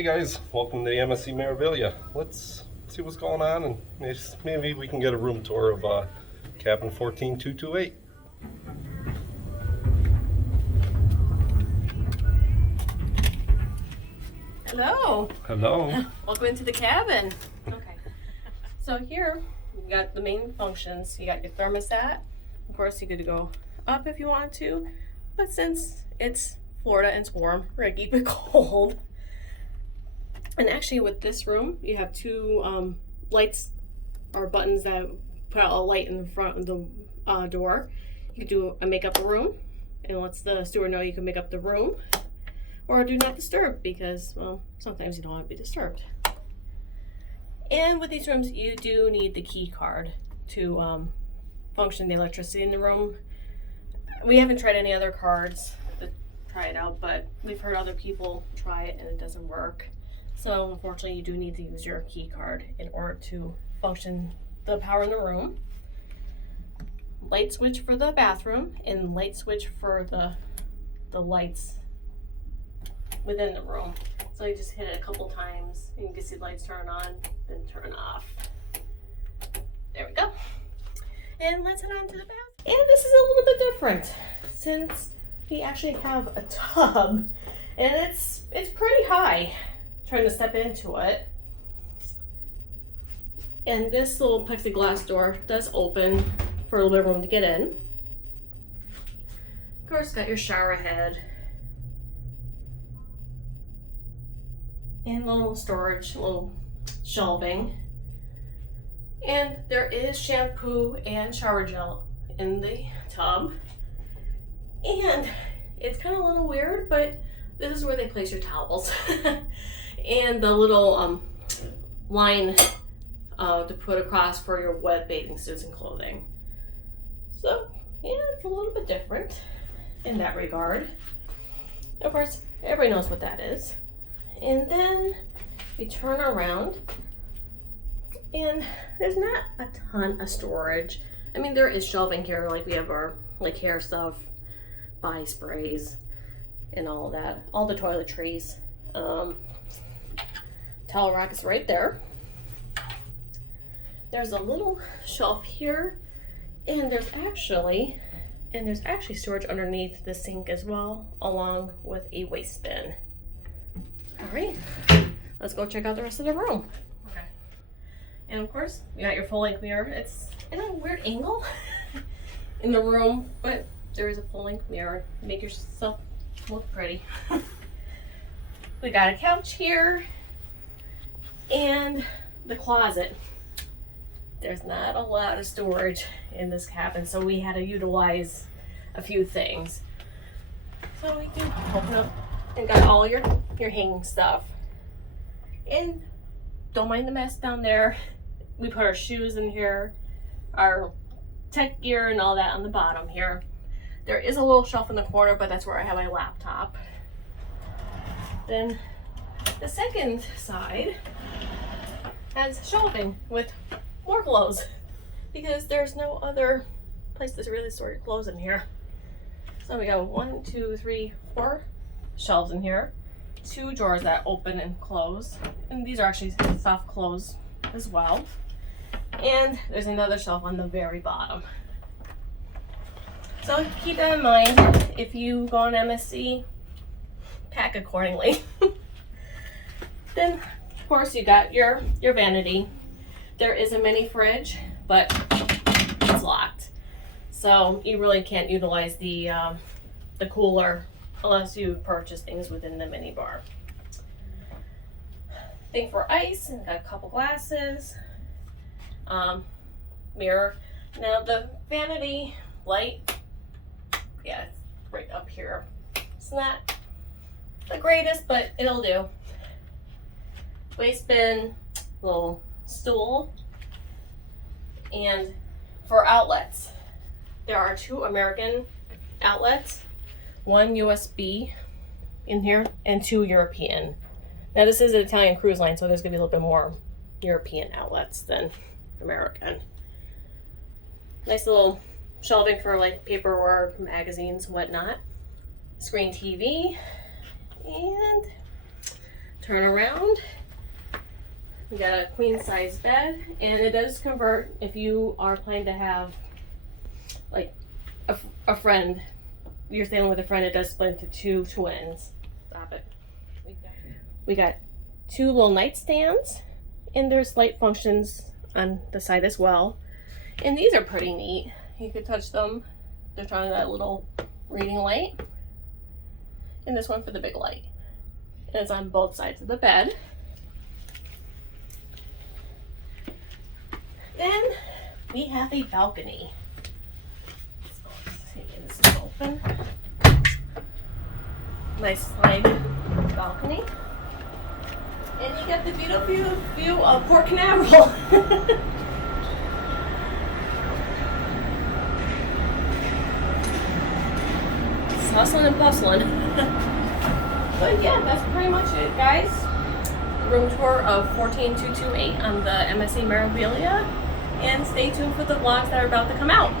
Hey guys, welcome to the MSC Meraviglia. Let's see what's going on and maybe we can get a room tour of cabin 14228. Hello. Hello. Welcome into the cabin. Okay. So here you got the main functions. You got your thermostat. Of course, you could go up if you want to, but since it's Florida and it's warm, we're gonna keep it cold. And actually, with this room, you have two lights or buttons that put out a light in the front of the door. You can do a make up the room, and it lets the steward know you can make up the room. Or do not disturb because, well, sometimes you don't want to be disturbed. And with these rooms, you do need the key card to function the electricity in the room. We haven't tried any other cards to try it out, but we've heard other people try it and it doesn't work. So unfortunately, you do need to use your key card in order to function the power in the room. Light switch for the bathroom and light switch for the lights within the room. So you just hit it a couple times and you can see the lights turn on, then turn off. There we go. And let's head on to the bath. And this is a little bit different since we actually have a tub and it's pretty high. Trying to step into it. And this little plexiglass door does open for a little bit of room to get in. Of course, got your shower head. And a little storage, a little shelving. And there is shampoo and shower gel in the tub. And it's kind of a little weird, but this is where they place your towels. And the little line to put across for your wet bathing suits and clothing. So, yeah, it's a little bit different in that regard. Of course, everybody knows what that is. And then we turn around and there's not a ton of storage. I mean, there is shelving here, like we have our hair stuff, body sprays, and all of that. All the toiletries. Towel rack is right there. There's a little shelf here, and there's actually storage underneath the sink as well, along with a waste bin. All right, let's go check out the rest of the room. Okay. And of course, you got your full-length mirror. It's in a weird angle in the room, but there is a full-length mirror. Make yourself look pretty. We got a couch here and the closet. There's not a lot of storage in this cabin, so we had to utilize a few things. So we can open up and got all your hanging stuff. And don't mind the mess down there. We put our shoes in here, our tech gear and all that on the bottom here. There is a little shelf in the corner, but that's where I have my laptop. Then the second side has shelving with more clothes because there's no other place to really store your clothes in here. So we got 1, 2, 3, 4 shelves in here, 2 drawers that open and close, and these are actually soft close as well. And there's another shelf on the very bottom. So keep that in mind if you go on MSC, pack accordingly. Then, of course, you got your vanity. There is a mini fridge, but it's locked. So you really can't utilize the cooler unless you purchase things within the mini bar. Thing for ice, and got a couple glasses. Mirror. Now the vanity light, yeah, it's right up here. It's not the greatest, but it'll do. Waste bin, little stool, and for outlets, there are 2 American outlets, 1 USB in here, and 2 European. Now this is an Italian cruise line, so there's gonna be a little bit more European outlets than American. Nice little shelving for like paperwork, magazines, whatnot. Screen TV, and turn around. We got a queen size bed, and it does convert if you are planning to have like a friend. You're staying with a friend, it does split into 2 twins. Stop it. We got 2 little nightstands, and there's light functions on the side as well. And these are pretty neat. You could touch them. They're trying that little reading light. And this one for the big light. And it's on both sides of the bed. Then we have a balcony. So let's see if this is open. Nice slide balcony. And you got the beautiful view of Port Canaveral. It's hustling and bustling. But yeah, that's pretty much it, guys. Room tour of 14228 on the MSC Meraviglia. And stay tuned for the vlogs that are about to come out.